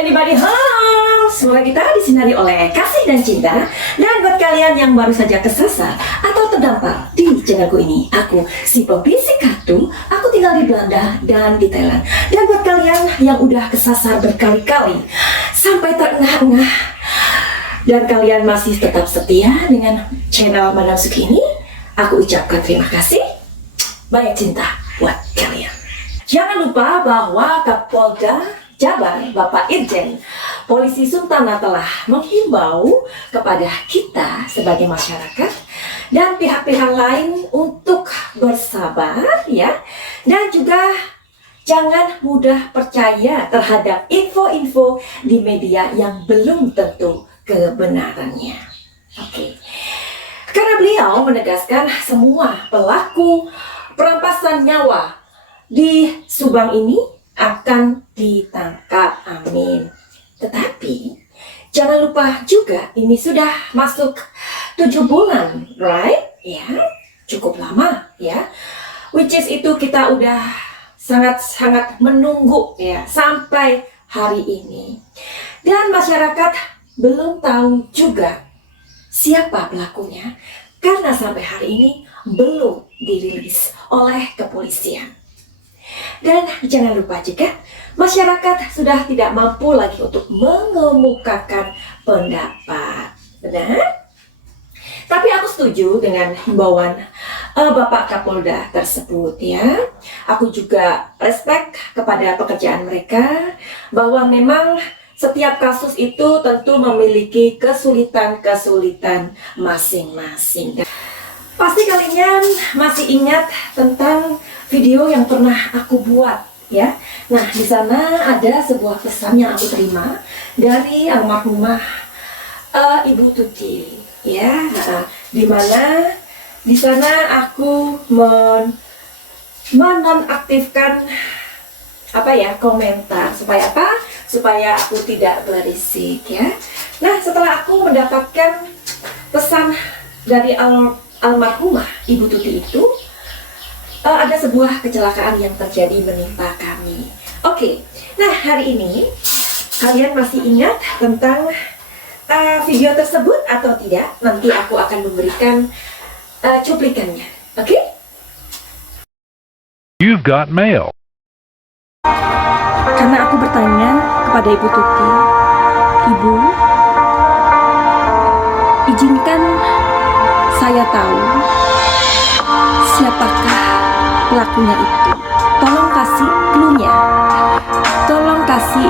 Anybody home? Semoga kita disinari oleh kasih dan cinta. Dan buat kalian yang baru saja kesasar atau terdampar di channelku ini, aku si pembisik kartu. Aku tinggal di Belanda dan di Thailand. Dan buat kalian yang udah kesasar berkali-kali sampai terengah-engah dan kalian masih tetap setia dengan channel Madam Suki ini, aku ucapkan terima kasih. Banyak cinta buat kalian. Jangan lupa bahwa Kapolda Jabar, Bapak Irjen Polisi Suntana telah menghimbau kepada kita sebagai masyarakat dan pihak-pihak lain untuk bersabar ya, dan juga jangan mudah percaya terhadap info-info di media yang belum tentu kebenarannya. Oke. Karena beliau menegaskan semua pelaku perampasan nyawa di Subang ini akan ditangkap, amin. Tetapi jangan lupa juga ini sudah masuk 7 bulan, right? Ya, cukup lama ya. Which is itu kita udah sangat-sangat menunggu ya sampai hari ini. Dan masyarakat belum tahu juga siapa pelakunya karena sampai hari ini belum dirilis oleh kepolisian. Dan jangan lupa juga masyarakat sudah tidak mampu lagi untuk mengemukakan pendapat, benar? Tapi aku setuju dengan himbauan Bapak Kapolda tersebut ya. Aku juga respect kepada pekerjaan mereka, bahwa memang setiap kasus itu tentu memiliki kesulitan-kesulitan masing-masing. Pasti kalian masih ingat tentang video yang pernah aku buat ya. Nah, di sana ada sebuah pesan yang aku terima dari almarhumah Ibu Tuti ya. Nah, di mana di sana aku menonaktifkan komentar supaya apa? Supaya aku tidak berisik ya. Nah, setelah aku mendapatkan pesan dari almarhumah Ibu Tuti itu, ada sebuah kecelakaan yang terjadi menimpa kami. Oke, nah hari ini kalian masih ingat tentang video tersebut atau tidak? Nanti aku akan memberikan cuplikannya. Oke? You've got mail. Karena aku bertanya kepada Ibu Tuti, Ibu, izinkan saya tahu siapakah pelakunya itu. Tolong kasih clue-nya, tolong kasih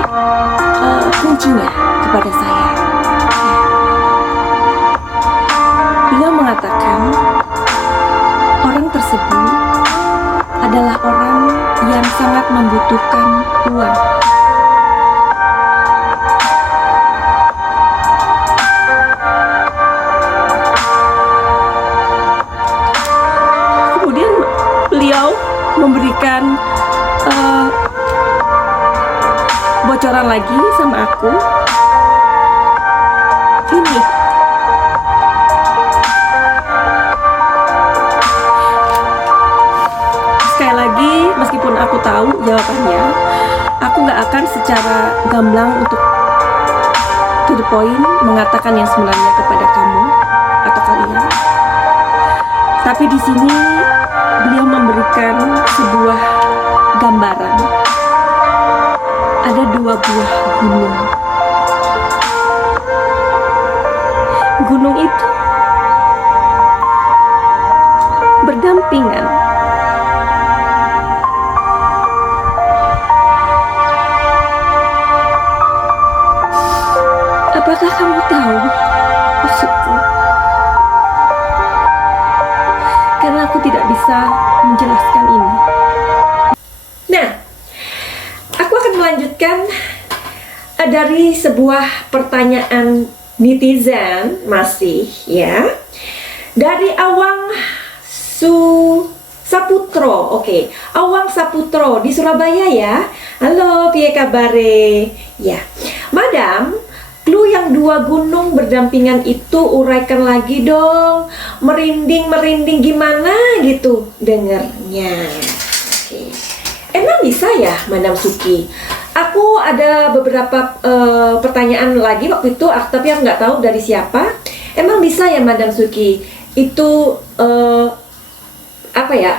kuncinya kepada saya. Beliau mengatakan orang tersebut adalah orang yang sangat membutuhkan uang. Kemudian beliau memberikan bocoran lagi sama aku. Ini sekali lagi, meskipun aku tahu jawabannya, aku nggak akan secara gamblang untuk to the point mengatakan yang sebenarnya kepada kamu atau kalian. Tapi di sini beliau memberikan sebuah gambaran dua buah gunung. Gunung itu berdampingan. Apakah kamu tahu maksudku? Karena aku tidak bisa menjelaskan ini. Nah, aku akan melanjutkan dari sebuah pertanyaan netizen masih ya. Dari Awang Saputro. Oke, Awang Saputro di Surabaya ya. Halo, piye kabare? Ya. Madam, clue yang dua gunung berdampingan itu uraikan lagi dong. Merinding gimana gitu dengernya. Oke. Emang bisa ya, Madam Suki? Aku ada beberapa pertanyaan lagi waktu itu, tapi aku nggak tahu dari siapa. Emang bisa ya, Madam Suki? Itu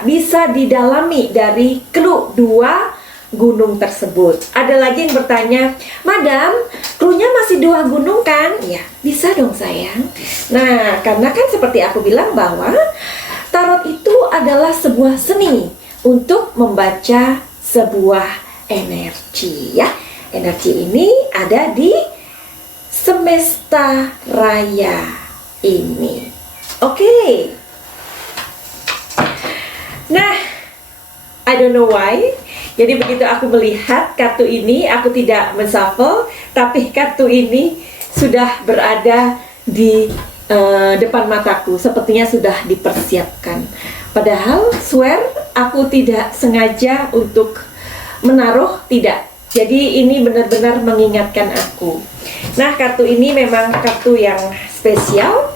bisa didalami dari clue dua gunung tersebut. Ada lagi yang bertanya, Madam, clue-nya masih dua gunung kan? Ya, bisa dong sayang. Nah, karena kan seperti aku bilang bahwa tarot itu adalah sebuah seni untuk membaca sebuah energi ya. Energi ini ada di semesta raya ini. Oke. Nah, I don't know why. Jadi begitu aku melihat kartu ini, aku tidak menshuffle, tapi kartu ini sudah berada di depan mataku. Sepertinya sudah dipersiapkan. Padahal, swear, aku tidak sengaja untuk menaruh, tidak. Jadi ini benar-benar mengingatkan aku. Nah, kartu ini memang kartu yang spesial.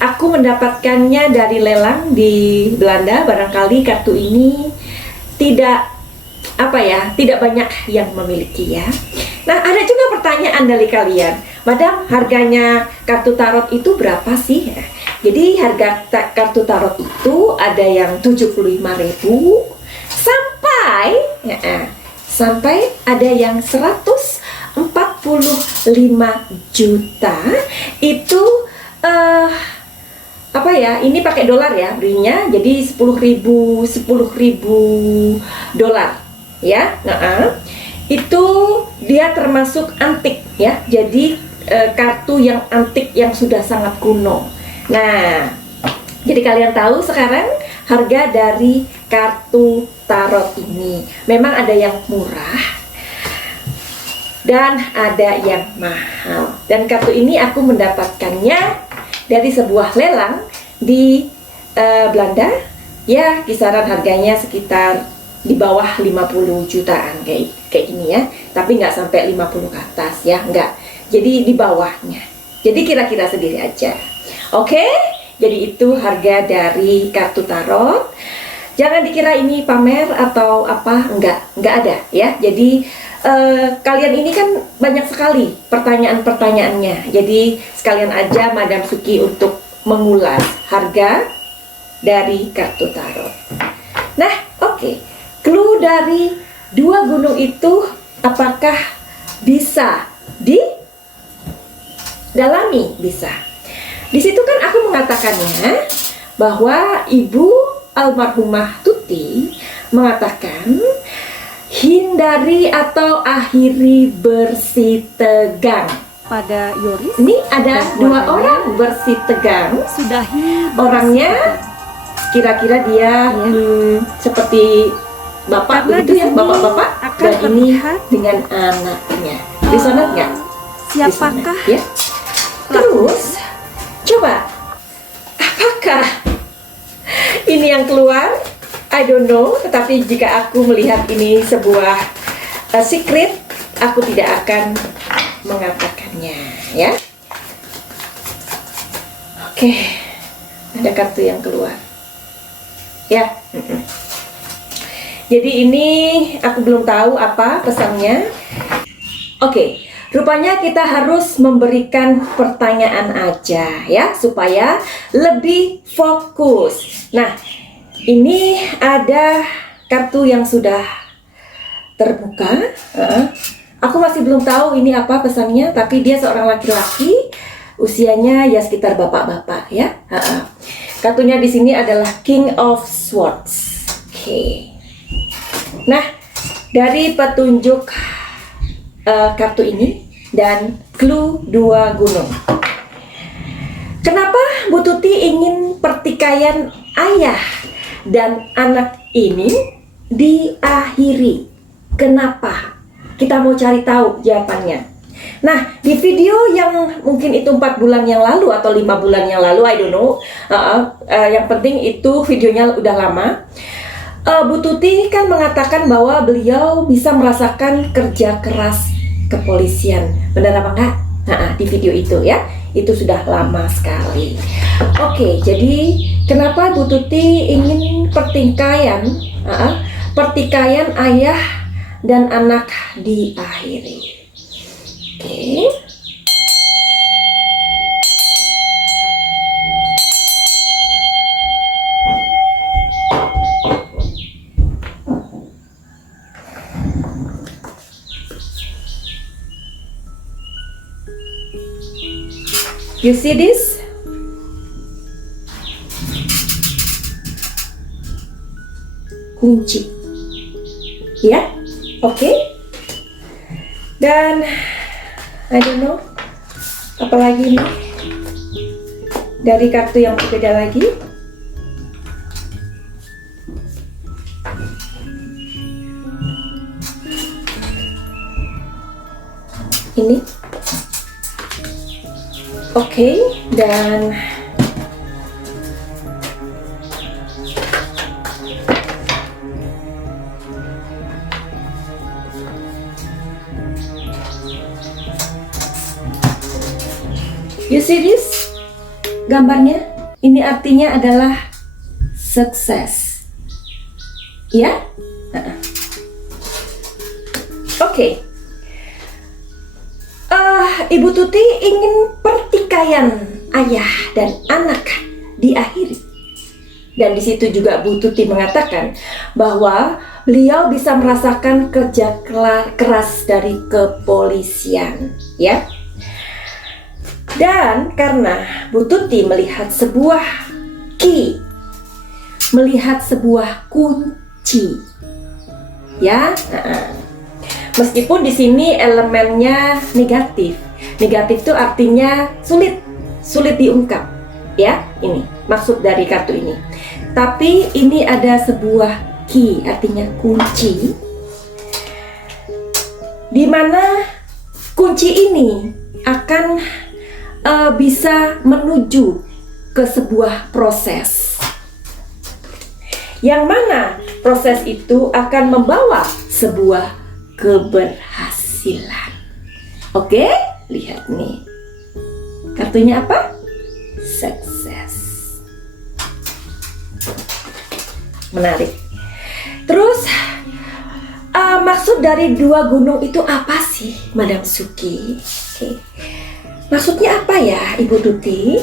Aku mendapatkannya dari lelang di Belanda. Barangkali kartu ini tidak banyak yang memiliki ya. Nah, ada juga pertanyaan dari kalian, Madam, harganya kartu tarot itu berapa sih? Jadi harga kartu tarot itu ada yang 75.000 sampai ada yang 145 juta. Itu ini pakai dolar ya belinya, jadi 10.000 dolar ya. Itu dia termasuk antik ya, jadi kartu yang antik yang sudah sangat kuno. Nah, jadi kalian tahu sekarang harga dari kartu tarot ini. Memang ada yang murah dan ada yang mahal. Dan kartu ini aku mendapatkannya dari sebuah lelang di Belanda. Ya, kisaran harganya sekitar di bawah 50 jutaan kayak ini ya. Tapi nggak sampai 50 ke atas ya, nggak. Jadi di bawahnya. Jadi kira-kira sendiri aja. Oke? Jadi itu harga dari kartu tarot. Jangan dikira ini pamer atau apa, enggak ada ya. Jadi kalian ini kan banyak sekali pertanyaan-pertanyaannya. Jadi sekalian aja Madam Suki untuk mengulas harga dari kartu tarot. Nah, oke. Clue dari dua gunung itu apakah bisa didalami? Bisa. Di situ kan aku mengatakannya bahwa Ibu almarhumah Tuti mengatakan hindari atau akhiri bersitegang. Pada Yoris Ini ada dua orang bersitegang. sudahi Orangnya kira-kira dia seperti bapak Karena begitu di ya, sini bapak-bapak. akan Dan ini terlihat dengan anaknya. Disonat nggak? siapakah Ya. Terus coba, apakah ini yang keluar? I don't know. Tetapi jika aku melihat ini sebuah secret, aku tidak akan mengatakannya ya. Oke, ada kartu yang keluar ya. Jadi ini aku belum tahu apa pesannya. Oke, rupanya kita harus memberikan pertanyaan aja ya, supaya lebih fokus. Nah, ini ada kartu yang sudah terbuka. Aku masih belum tahu ini apa pesannya, tapi dia seorang laki-laki, usianya ya sekitar bapak-bapak ya. Kartunya di sini adalah King of Swords. Oke. Nah, dari petunjuk kartu ini dan clue 2 gunung. Kenapa Bu Tuti ingin pertikaian ayah dan anak ini diakhiri? Kenapa? Kita mau cari tahu jawabannya. Nah, di video yang mungkin itu 4 bulan yang lalu atau 5 bulan yang lalu, I don't know. Yang penting itu videonya udah lama. Bu Tuti kan mengatakan bahwa beliau bisa merasakan kerja keras kepolisian. Benar apa enggak? Nah, di video itu ya. Itu sudah lama sekali. Oke, jadi kenapa Bu Tuti ingin pertikaian ayah dan anak diakhiri? Oke. You see this? Kunci. Ya, oke. Dan I don't know apalagi nih dari kartu yang berbeda lagi. Ini oke, dan you see this? Gambarnya ini artinya adalah sukses. Ya? Oke. Ibu Tuti ingin pertikaian ayah dan anak diakhiri. Dan di situ juga Bu Tuti mengatakan bahwa beliau bisa merasakan kerja keras dari kepolisian, ya. Dan karena Bu Tuti melihat sebuah key, melihat sebuah kunci, ya. Meskipun di sini elemennya negatif. Negatif itu artinya sulit diungkap, ya. Ini maksud dari kartu ini. Tapi ini ada sebuah key, artinya kunci, di mana kunci ini akan bisa menuju ke sebuah proses, yang mana proses itu akan membawa sebuah keberhasilan. Oke, lihat nih. Kartunya apa? Sukses. Menarik. Terus, maksud dari 2 gunung itu apa sih, Madam Suki? Oke. Maksudnya apa ya, Ibu Tuti?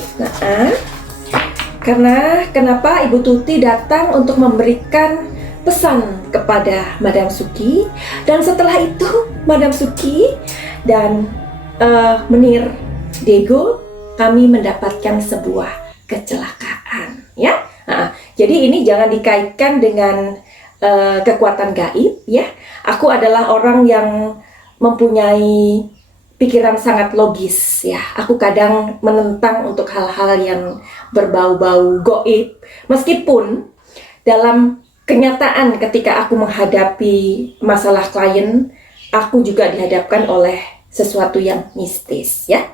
Karena kenapa Ibu Tuti datang untuk memberikan pesan kepada Madam Suki, dan setelah itu Madam Suki dan Menir Diego, kami mendapatkan sebuah kecelakaan, ya. Jadi ini jangan dikaitkan dengan kekuatan gaib, ya. Aku adalah orang yang mempunyai pikiran sangat logis, ya. Aku kadang menentang untuk hal-hal yang berbau-bau gaib, meskipun dalam kenyataan ketika aku menghadapi masalah klien, aku juga dihadapkan oleh sesuatu yang mistis, ya.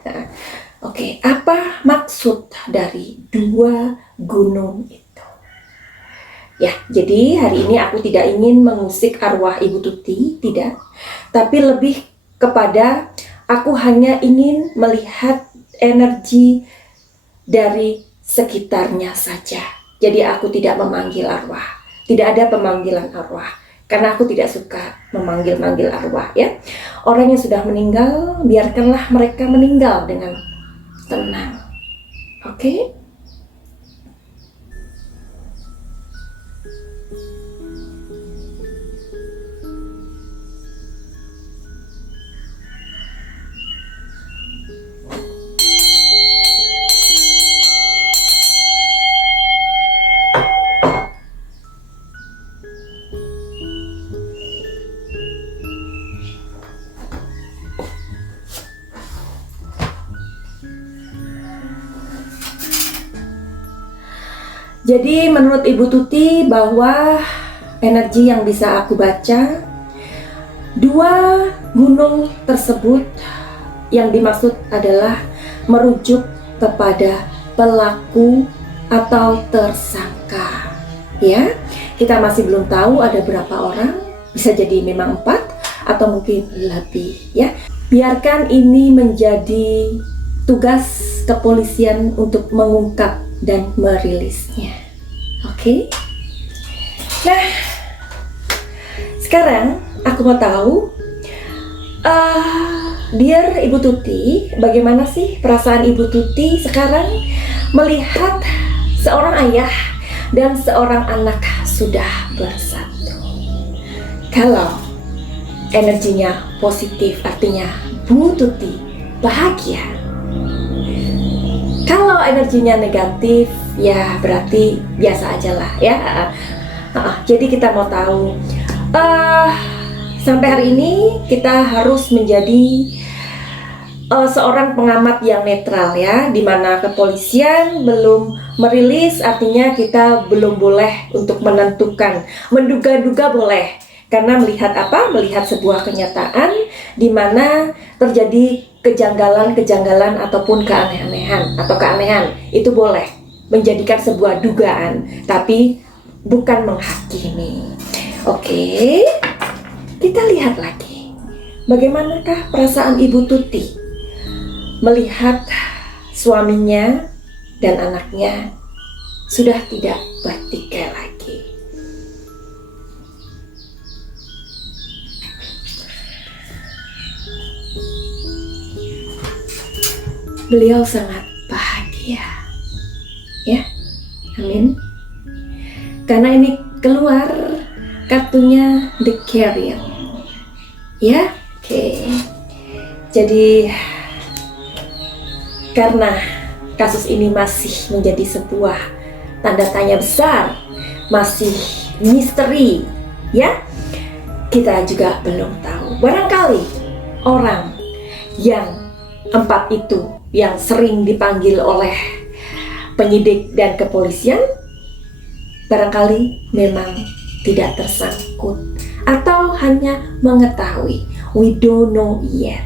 Oke, apa maksud dari 2 gunung itu? Ya, jadi hari ini aku tidak ingin mengusik arwah Ibu Tuti, tidak. Tapi lebih kepada aku hanya ingin melihat energi dari sekitarnya saja. Jadi aku tidak memanggil arwah. Tidak ada pemanggilan arwah, karena aku tidak suka memanggil-manggil arwah, ya. Orang yang sudah meninggal, biarkanlah mereka meninggal dengan tenang. Oke? Jadi menurut Ibu Tuti bahwa energi yang bisa aku baca, dua gunung tersebut yang dimaksud adalah merujuk kepada pelaku atau tersangka. Ya, kita masih belum tahu ada berapa orang, bisa jadi memang 4 atau mungkin lebih ya. Biarkan ini menjadi tugas kepolisian untuk mengungkap dan merilisnya. Oke? Nah, sekarang aku mau tahu, dear Ibu Tuti, bagaimana sih perasaan Ibu Tuti sekarang melihat seorang ayah dan seorang anak sudah bersatu? Kalau energinya positif, artinya Bu Tuti bahagia. Kalau energinya negatif, ya berarti biasa aja lah ya. Jadi kita mau tahu, sampai hari ini kita harus menjadi seorang pengamat yang netral ya, dimana kepolisian belum merilis, artinya kita belum boleh untuk menentukan, menduga-duga boleh, karena melihat apa? Melihat sebuah kenyataan di mana terjadi kejanggalan-kejanggalan ataupun keanehan atau keanehan, itu boleh menjadikan sebuah dugaan, tapi bukan menghakimi. Oke, kita lihat lagi, bagaimanakah perasaan Ibu Tuti melihat suaminya dan anaknya sudah tidak bertikai lagi. Beliau sangat bahagia, ya, amin. Karena ini keluar kartunya The Carrier, ya, oke. Jadi karena kasus ini masih menjadi sebuah tanda tanya besar, masih misteri, ya, kita juga belum tahu. Barangkali orang yang 4 itu yang sering dipanggil oleh penyidik dan kepolisian barangkali memang tidak tersangkut atau hanya mengetahui. We don't know yet.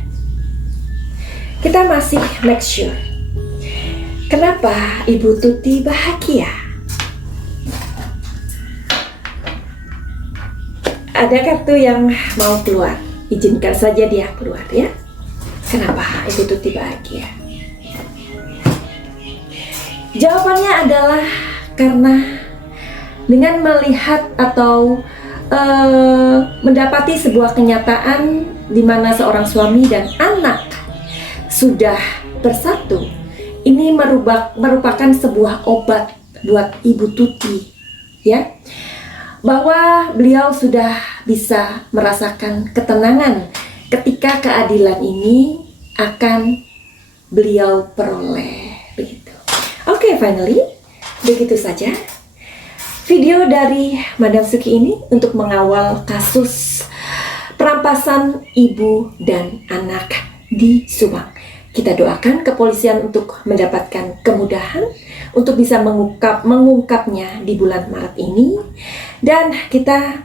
Kita masih make sure. Kenapa Ibu Tuti bahagia? Ada kartu yang mau keluar, izinkan saja dia keluar ya. Kenapa Ibu Tuti bahagia? Jawabannya adalah karena dengan melihat atau mendapati sebuah kenyataan di mana seorang suami dan anak sudah bersatu, ini merupakan sebuah obat buat Ibu Tuti, ya, bahwa beliau sudah bisa merasakan ketenangan ketika keadilan ini akan beliau peroleh, begitu. Oke, finally, begitu saja video dari Madam Suki ini untuk mengawal kasus perampasan ibu dan anak di Subang. Kita doakan kepolisian untuk mendapatkan kemudahan untuk bisa mengungkapnya di bulan Maret ini, dan kita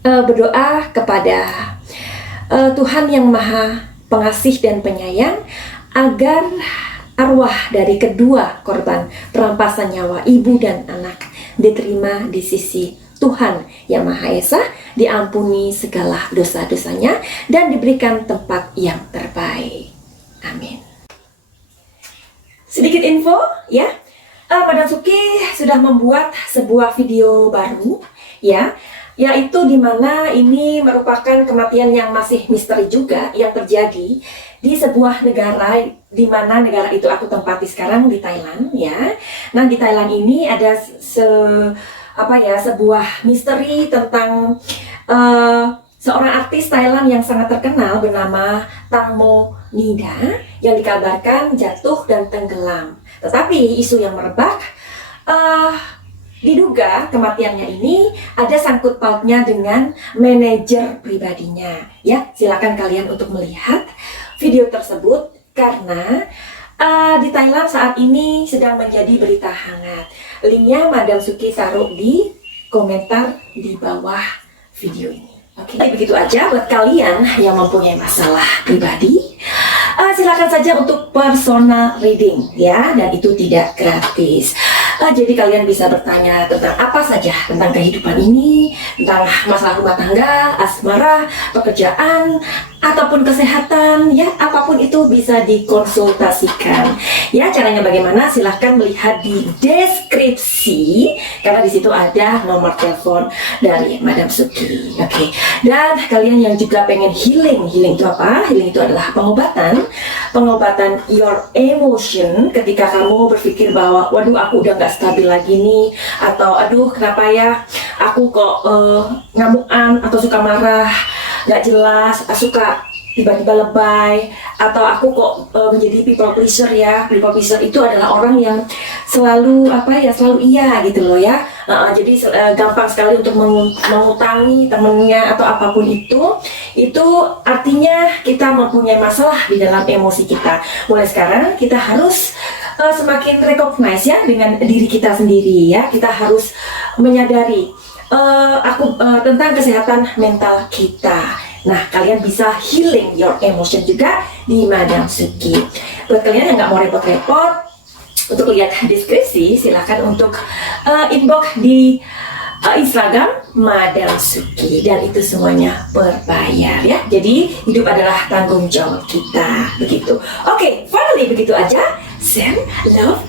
berdoa kepada Tuhan yang Maha Pengasih dan Penyayang agar arwah dari kedua korban perampasan nyawa ibu dan anak diterima di sisi Tuhan yang Maha Esa, diampuni segala dosa-dosanya dan diberikan tempat yang terbaik. Amin. Sedikit info ya, Madam Suki sudah membuat sebuah video baru ya, yaitu dimana ini merupakan kematian yang masih misteri juga yang terjadi di sebuah negara, di mana negara itu aku tempati sekarang di Thailand ya. Nah, di Thailand ini ada sebuah misteri tentang seorang artis Thailand yang sangat terkenal bernama Tangmo Nida yang dikabarkan jatuh dan tenggelam. Tetapi isu yang merebak diduga kematiannya ini ada sangkut pautnya dengan manajer pribadinya. Ya, silakan kalian untuk melihat video tersebut karena Di Thailand saat ini sedang menjadi berita hangat. Linknya Madam Suki taruh di komentar di bawah video ini. Oke, begitu aja buat kalian yang mempunyai masalah pribadi. Silakan saja untuk personal reading ya, dan itu tidak gratis. Jadi kalian bisa bertanya tentang apa saja, tentang kehidupan ini, tentang masalah rumah tangga, asmara, pekerjaan, ataupun kesehatan, ya apapun itu bisa dikonsultasikan. Ya caranya bagaimana? Silahkan melihat di deskripsi karena di situ ada nomor telepon dari Madam Suki. Oke. Dan kalian yang juga pengen healing itu apa? Healing itu adalah pengobatan your emotion ketika kamu berpikir bahwa waduh aku udah nggak stabil lagi nih, atau aduh kenapa ya aku kok ngamukan atau suka marah nggak jelas, suka tiba-tiba lebay, atau aku kok menjadi people pleaser ya. People pleaser itu adalah orang yang selalu selalu iya gitu loh ya. Jadi gampang sekali untuk mengutangi temennya atau apapun itu artinya kita mempunyai masalah di dalam emosi kita. Mulai sekarang kita harus semakin recognize ya dengan diri kita sendiri ya. Kita harus menyadari tentang kesehatan mental kita. Nah, kalian bisa healing your emotion juga di Madam Suki. Buat kalian yang nggak mau repot-repot untuk lihat deskripsi, silakan untuk inbox di Instagram Madam Suki, dan itu semuanya berbayar ya. Jadi hidup adalah tanggung jawab kita, begitu. Oke, finally begitu aja. Send love